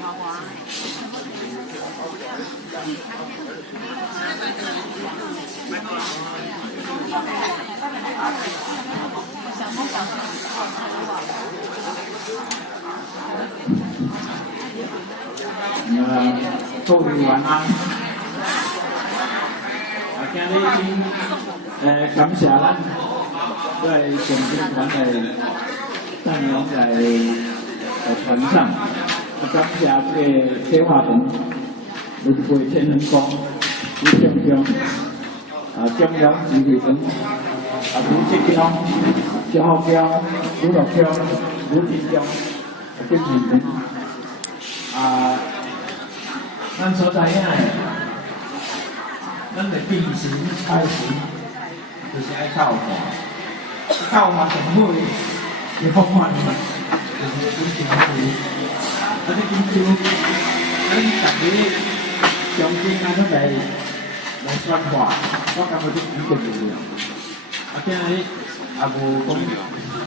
花花。各位晚安。今日感谢咱在总兵团的赞扬在团上，感谢这个计划团轮回天人宫、李正中、中央指挥团、卢志强、萧浩强、卢乐强、卢金强、经理人咱所知影的，咱的定时开始就是爱教化，教化上好的方法就是本身是，今朝咱大家将军安怎来宣化，我感觉这几件重要。今日也无讲。